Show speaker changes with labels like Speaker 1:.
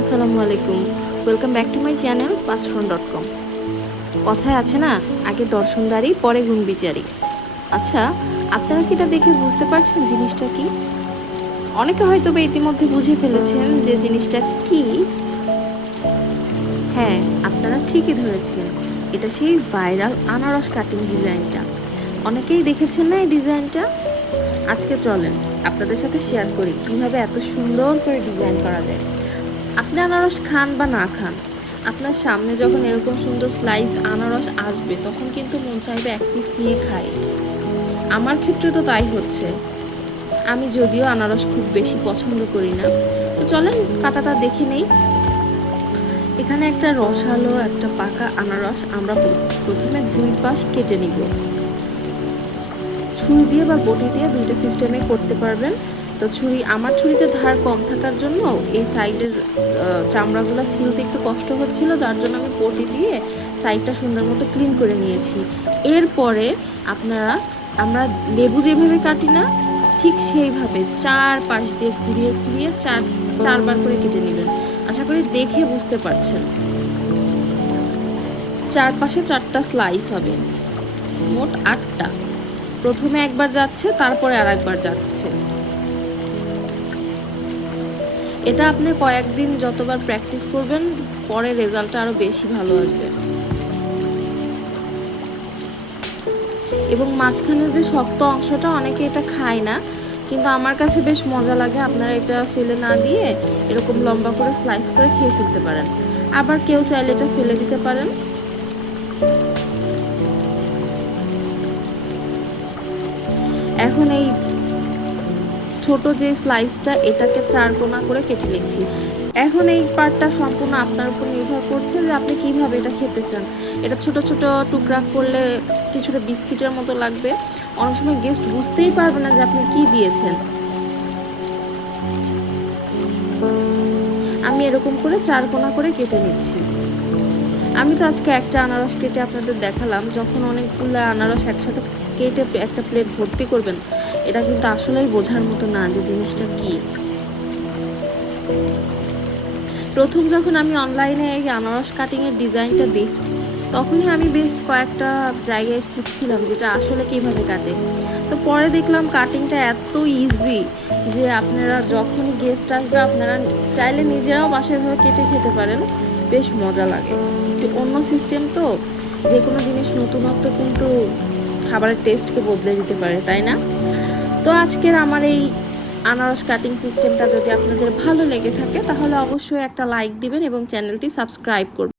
Speaker 1: আসসালামু আলাইকুম welcome back to my channel passphone dot com কথায় আছে না, আগে দর্শনদারি পরে গুণ বিচারি। আচ্ছা আপনারা কি এটা দেখে বুঝতে পারছেন জিনিসটা কি? অনেকে হয়তো বা ইতিমধ্যে বুঝে ফেলেছেন যে জিনিসটা কি। হ্যাঁ আপনারা ঠিকই ধরেছেন। এটা সেই ভাইরাল আনারস কাটিং ডিজাইনটা। অনেকেই দেখেছেন না এই ডিজাইনটা? আজকে চলেন, আপনাদের সাথে শেয়ার করি কীভাবে এত সুন্দর করে ডিজাইন করা যায়। আপনি আনারস খান বা না খান, আপনার সামনে যখন এরকম সুন্দর স্লাইস আনারস আসবে, তখন কিন্তু মন চাইবে এক পিস নিয়ে খাই। আমার ক্ষেত্রে তো তাই হচ্ছে। আমি যদিও আনারস খুব বেশি পছন্দ করি না। তো চলেন কাটাটা দেখে নেই। এখানে একটা রসালো, একটা পাকা আনারস আমরা প্রথমে দুই পাশ কেটে নিব। ছুরি দিয়ে বা বটি দিয়ে দুইটা সিস্টেমে করতে পারবেন। তো ছুরি, আমার ছুরিতে ধার কম থাকার জন্য এই সাইডের চামড়াগুলো ছিলতে একটু কষ্ট হচ্ছিল, যার জন্য আমি পটি দিয়ে সাইডটা সুন্দর মতো ক্লিন করে নিয়েছি। এরপরে আপনারা, আমরা লেবু যেভাবে কাটি না, ঠিক সেইভাবে চার পাশ দিয়ে ঘুরিয়ে ঘুরিয়ে চার, চারবার করে কেটে নেবেন। আশা করি দেখে বুঝতে পারছেন। চারপাশে চারটা স্লাইস হবে। মোট আটটা। প্রথমে একবার যাচ্ছে, তারপরে আর একবার যাচ্ছে। এটা আপনি কয়েকদিন যতবার প্র্যাকটিস করবেন, পরে রেজাল্টটা আরও বেশি ভালো আসবে। এবং মাঝখানের যে শক্ত অংশটা অনেকে এটা খায় না, কিন্তু আমার কাছে বেশ মজা লাগে আপনারা এটা ফেলে না দিয়ে এরকম লম্বা করে স্লাইস করে খেয়ে ফেলতে পারেন। আবার কেউ চাইলে এটা ফেলে দিতে পারেন। এখন এই ছোট যে স্লাইসটা এটাকে চার কোনা করে কেটে নিচ্ছি। এখন এই পার্টটা সম্পূর্ণ আপনার উপর নির্ভর করছে যে আপনি কীভাবে এটা খেতে চান। এটা ছোট ছোট টুকরা করলে কিছুটা বিস্কিটের মতো লাগবে। অনেক সময় গেস্ট বুঝতেই পারবে না যে আপনি কি দিয়েছেন। আমি এরকম করে চার কোনা করে কেটে নিচ্ছি। আমি তো আজকে একটা আনারস কেটে আপনাদের দেখালাম। যখন অনেকগুলো আনারস একসাথে কেটে একটা প্লেট ভর্তি করবেন এটা কিন্তু আসলেই বোঝার মতো না যে জিনিসটা কি। প্রথম যখন আমি অনলাইনে এই আনারস কাটিংয়ের ডিজাইনটা দিই তখনই আমি বেশ কয়েকটা জায়গায় খুঁজছিলাম যেটা আসলে কীভাবে কাটে। তো পরে দেখলাম কাটিংটা এত ইজি যে আপনারা যখনই গেস্ট আসবে, আপনারা চাইলে নিজেরাও বাসায় ধরে কেটে খেতে পারেন। বেশ মজা লাগে। অন্য সিস্টেম তো যে কোনো জিনিস নতুনত্ব কিন্তু খাবারের টেস্টকে বদলে দিতে পারে, তাই না? তো আজকের আমার এই আনারস কাটিং সিস্টেমটা যদি আপনাদের ভালো লেগে থাকে, তাহলে অবশ্যই একটা লাইক দিবেন এবং চ্যানেলটি সাবস্ক্রাইব করবেন।